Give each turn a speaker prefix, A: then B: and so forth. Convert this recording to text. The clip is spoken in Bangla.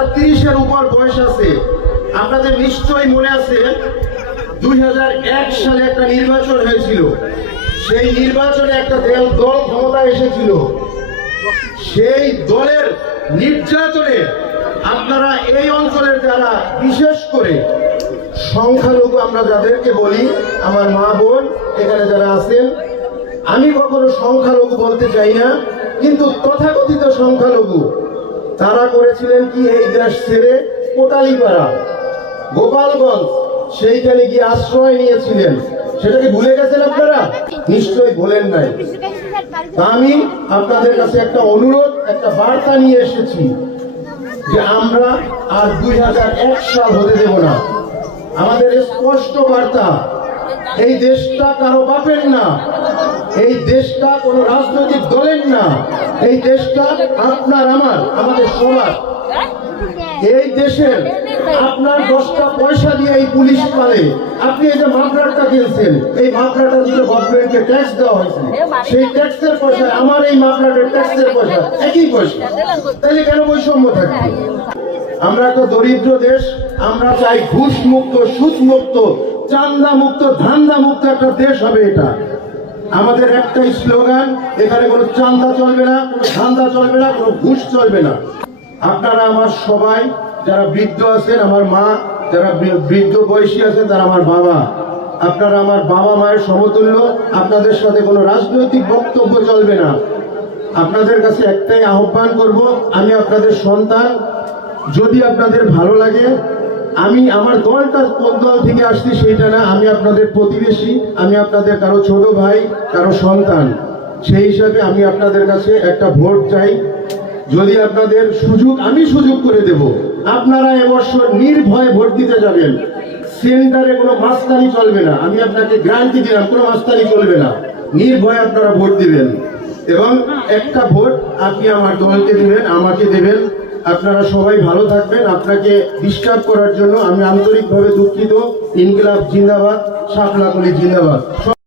A: যারা তিরিশের উপর বয়স আছে। আপনাদের নিশ্চয়ই মনে আছে, দুই সালে একটা নির্বাচন হয়েছিল। সেই নির্বাচনে একটা দল দল ক্ষমতা এসেছিল। সেই দলের নির্যাতনে আপনারা এই অঞ্চলের যারা, বিশেষ করে সংখ্যালঘু, আমরা যাদেরকে বলি, আমার মা বোন, এখানে যারা আছেন, আমি কখনো সংখ্যালঘু বলতে চাই না, কিন্তু তথাকথিত সংখ্যালঘু তারা করেছিলেন কি এই দেশ ছেড়ে? কোটালীপাড়া। গোপালগঞ্জ, সেইখানে গিয়ে আশ্রয় নিয়েছিলেন। সেটাকে ভুলে গেছেন আপনারা? নিশ্চয়ই ভোলেন নাই। আমি আপনাদের কাছে একটা অনুরোধ, একটা বার্তা নিয়ে এসেছি যে আমরা আর দুই সাল হতে দেব না। আমাদের স্পষ্ট বার্তা, এই দেশটা কারও বাপের না। এই দেশটা কোনো রাজনৈতিক দলের না। এই দেশটা আপনার, আমার, আমাদের সবার। এই দেশের আপনার দশটা পয়সা দিয়ে এই পুলিশ পালে। আপনি এই যে মামলাটা কিনছেন এই মামলাটা দিয়ে গভর্নমেন্টকে ট্যাক্স দেওয়া হয়েছে। সেই ট্যাক্সের পয়সা আমার এই মামলাটার ট্যাক্সের পয়সা, একই পয়সা। তাহলে কেন বৈষম্য থাকবে? আমরা তো দরিদ্র দেশ, আমরা চাই ঘুষ মুক্ত সুদ মুক্ত চান্দা মুক্ত ধান্দা মুক্ত একটা দেশ হবে এটা। আমাদের একটাই স্লোগান, এখানে কোনো চান্দা চলবে না, কোনো ধান্দা চলবে না, কোনো ঘুষ চলবে না। আপনারা আমার সবাই, যারা বৃদ্ধ আছেন, আমার মা, যারা বৃদ্ধ বয়সী আছেন, তারা আমার বাবা। আপনারা আমার বাবা মায়ের সমতুল্য, আপনাদের সাথে কোনো রাজনৈতিক বক্তব্য চলবে না। আপনাদের কাছে একটাই আহ্বান করব, আমি আপনাদের সন্তান, যদি আপনাদের ভালো লাগে আমি আমার দলটা কোন দল থেকে আসছি সেইটা না, আমি আপনাদের প্রতিবেশী, আমি আপনাদের কারও ছোট ভাই, কারও সন্তান। সেই হিসাবে আমি আপনাদের কাছে একটা ভোট চাই। যদি আপনাদের সুযোগ, আমি সুযোগ করে দেব। আপনারা এবছর নির্ভয়ে ভোট দিতে যাবেন। সেন্টারে কোনো মাস্তানি চলবে না। আমি আপনাকে গ্যারান্টি দিলাম, কোনো মাস্তানি চলবে না। নির্ভয়ে আপনারা ভোট দিবেন। এবং একটা ভোট আপনি আমার দলকে দিবেন, আমাকে দেবেন। আপনারা সবাই ভালো থাকবেন। আপনাকে ডিস্টার্ব করার জন্য আমি আন্তরিকভাবে দুঃখিত। ইনকিলাব জিন্দাবাদ সাপলাগুলি জিন্দাবাদ।